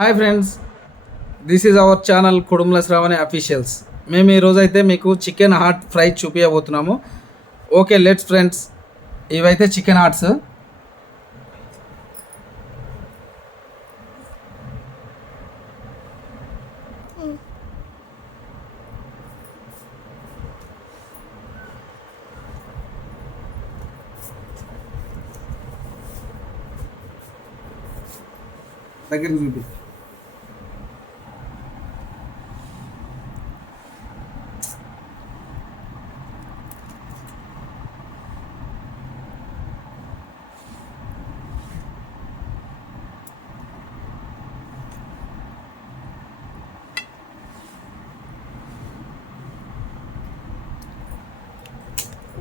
Hi friends, this is our channel Kudumula Sravani officials. మేము ఈరోజైతే మీకు చికెన్ హార్ట్ ఫ్రై చూపించబోతున్నాము. ఓకే లెట్స్ ఫ్రెండ్స్, ఇవైతే చికెన్ హార్ట్స్. దగ్గర చూపి.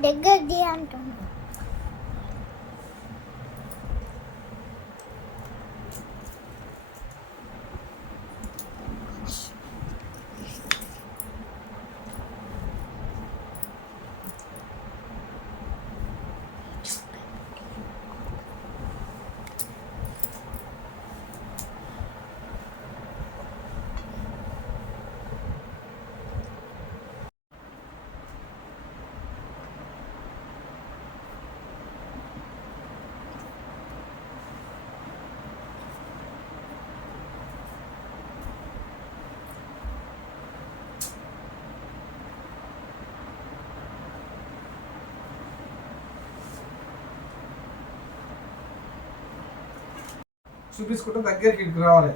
దగ్గరది అంటున్నా. చూపించుకుంటే దగ్గరికి రావాలి.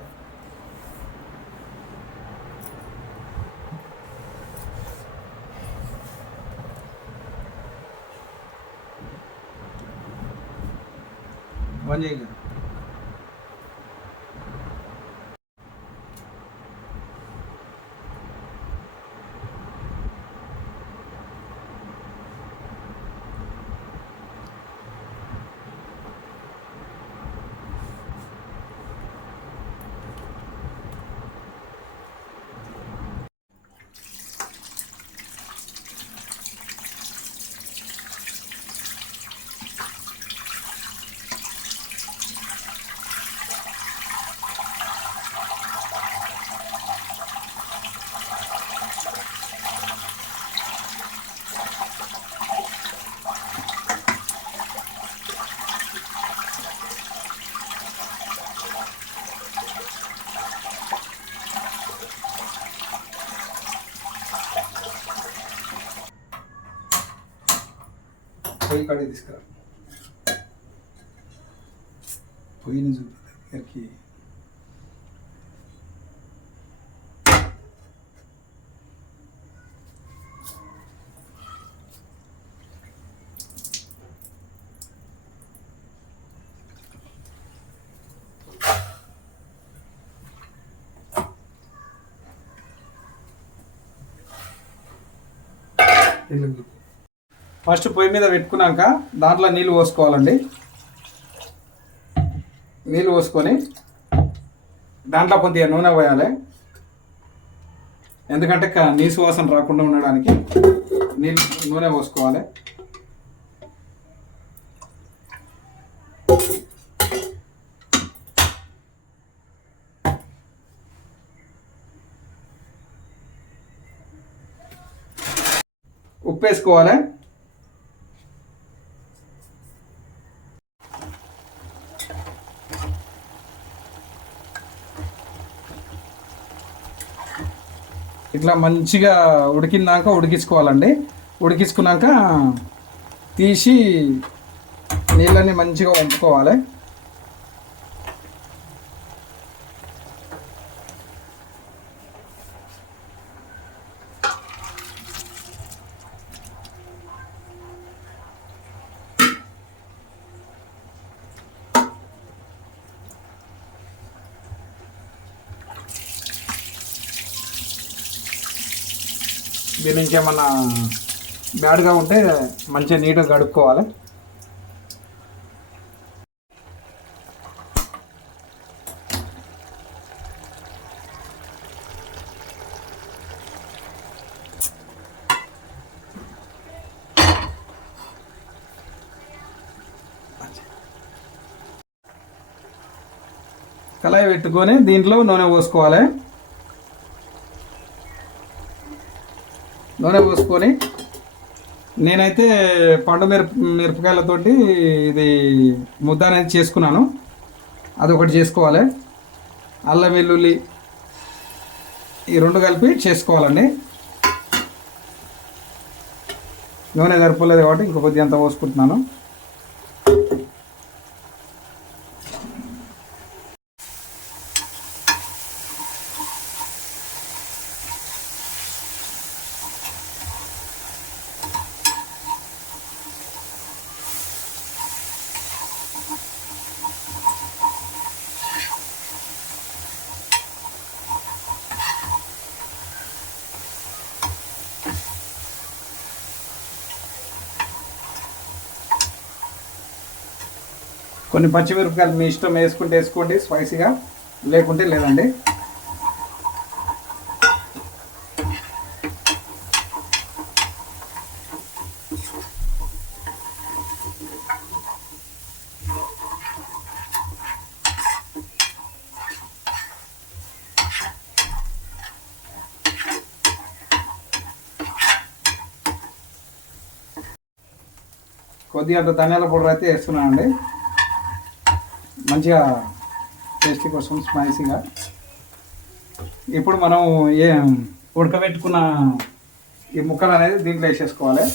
వన్ చేయండి. పొయ్యి కాడికి తీసుకురా. పొయ్యిని చూపి దగ్గరికి. ఫస్ట్ పొయ్యి మీద పెట్టుకున్నాక దాంట్లో నీళ్ళు పోసుకోవాలండి. నీళ్ళు పోసుకొని దాంట్లో కొద్దిగా నూనె పోయాలి. ఎందుకంటే నీసు వాసన రాకుండా ఉండడానికి నూనె పోసుకోవాలి. ఉప్పు వేసుకోవాలి. ఇట్లా మంచిగా ఉడికించుకోవాలండి. ఉడికించుకున్నాక తీసి నీళ్ళని మంచిగా వంపుకోవాలి. దీని నుంచి ఏమన్నా బ్యాడ్గా ఉంటే మంచిగా నీట్గా కడుక్కోవాలి. కళాయి పెట్టుకొని దీంట్లో నూనె పోసుకోవాలి. నూనె పోసుకొని నేనైతే పండు మిరపకాయలతోటి ఇది ముద్ద అనేది చేసుకున్నాను. అదొకటి చేసుకోవాలి. అల్లం వెల్లుల్లి ఈ రెండు కలిపి చేసుకోవాలండి. నూనె సరిపోలేదు కాబట్టి ఇంకో కొద్దిగా అంత పోసుకుంటున్నాను. కొన్ని పచ్చిమిరపకాయలు మీ ఇష్టం వేసుకుంటే వేసుకోండి స్పైసీగా, లేకుంటే లేదండి. కొద్దిగా అంత ధనియాల పౌడర్ అయితే వేస్తున్నానండి, మంచిగా టేస్టీ కోసం స్పైసీగా. ఇప్పుడు మనం ఉడకబెట్టుకున్న ఈ ముక్కలు అనేది దీంట్లో వేసేసుకోవాలి.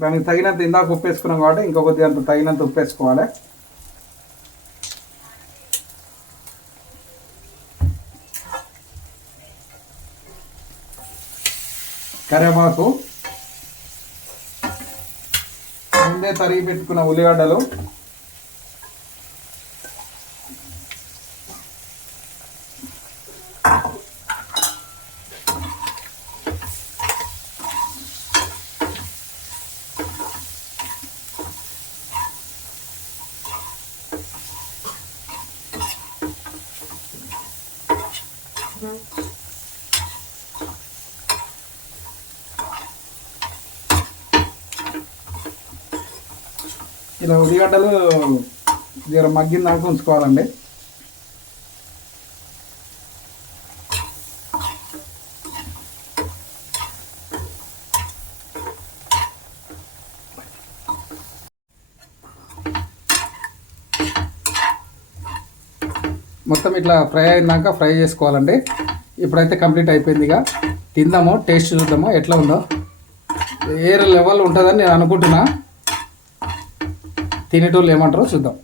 దానికి తగినంత ఇందాక ఉప్పు వేసుకున్నాం కాబట్టి ఇంకో కొద్దిగా అంత తగినంత ఉప్పు వేసుకోవాలి. కరివేపాకు, ముందే తరిగి పెట్టుకున్న ఉల్లిగడ్డలు, ఇలా ఉల్లిగడ్డలు జర మగ్గిన దాకా ఉంచుకోవాలండి. మొత్తం ఇట్లా ఫ్రై అయినాక ఫ్రై చేసుకోవాలండి. ఇప్పుడైతే కంప్లీట్ అయిపోయింది. ఇక తిందాము, టేస్ట్ చూద్దాము ఎట్లా ఉందో. వేరే లెవెల్ ఉంటుందని నేను అనుకుంటున్నా, తినేటోళ్ళు ఏమంటారో చూద్దాం.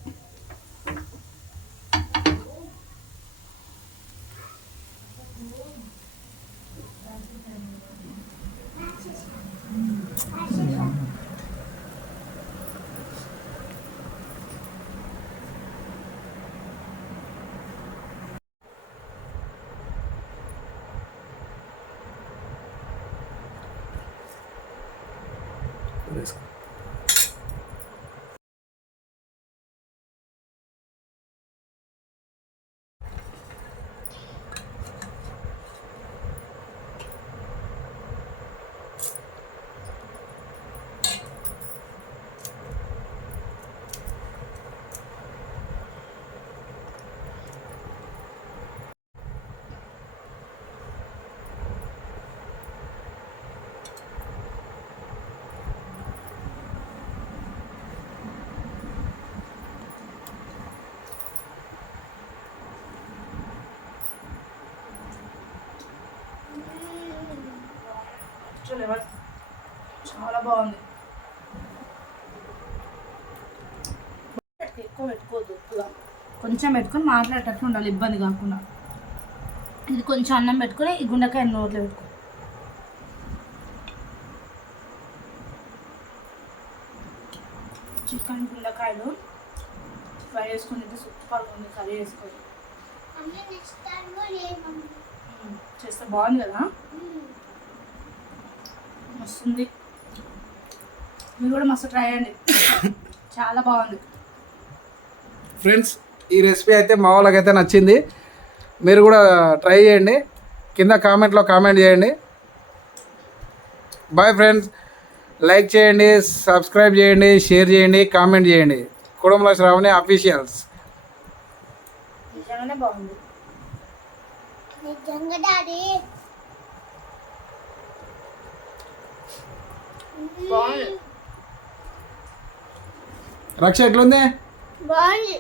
బాగుంది. ఎక్కువ పెట్టుకోవద్దు, ఉప్పుగా కొంచెం పెట్టుకొని మాట్లాడేటట్లు ఉండాలి, ఇబ్బంది కాకుండా. ఇది కొంచెం అన్నం పెట్టుకొని ఈ గుండెకాయ నోట్లో పెట్టుకో. చికెన్ గుండెకాయలు ఫ్రై చేసుకుని తింటే సూపర్గా ఉంది. కర్రీ వేసుకొని చేస్తే బాగుంది కదా, మస్తుంది. మీరు కూడా మస్తు ట్రై చేయండి, చాలా బాగుంది. ఫ్రెండ్స్, ఈ రెసిపీ అయితే మా వాళ్ళకైతే నచ్చింది. మీరు కూడా ట్రై చేయండి, కింద కామెంట్లో కామెంట్ చేయండి. బాయ్ ఫ్రెండ్స్, లైక్ చేయండి, సబ్స్క్రైబ్ చేయండి, షేర్ చేయండి, కామెంట్ చేయండి. కుడుముల శ్రావణి అఫీషియల్స్. నిజంగానే బాగుంది. నిజంగా డాడీ బాగుంది. రక్ష ఎట్లుంది? బాగుంది.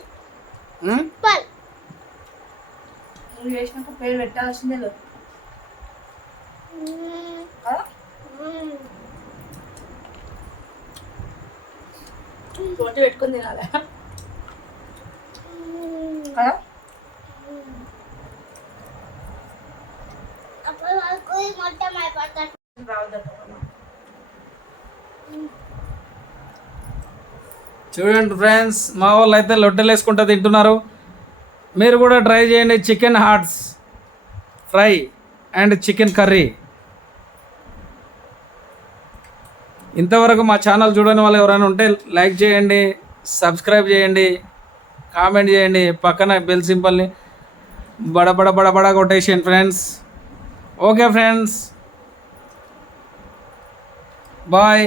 ఉమ్? సూపర్. నువ్వు చేసినాక పేరు పెట్టాల్సిందే లేదు కదా. తోటి పెట్టుకుని తినాలి కదా. అప్పుడు వరకు మొత్తం అయిపోతాడు. రావద్దంట. చూడండి ఫ్రెండ్స్, మా వాళ్ళు అయితే లొట్టెలు వేసుకుంటూ తింటున్నారు. మీరు కూడా ట్రై చేయండి chicken hearts fry and chicken curry. ఇంతవరకు మా ఛానల్ చూడని వాళ్ళు ఎవరైనా ఉంటే లైక్ చేయండి, సబ్స్క్రైబ్ చేయండి, కామెంట్ చేయండి, పక్కన బెల్ సింబల్ని బడబడ బడబడ కొట్టేసేయండి ఫ్రెండ్స్. Okay friends, bye.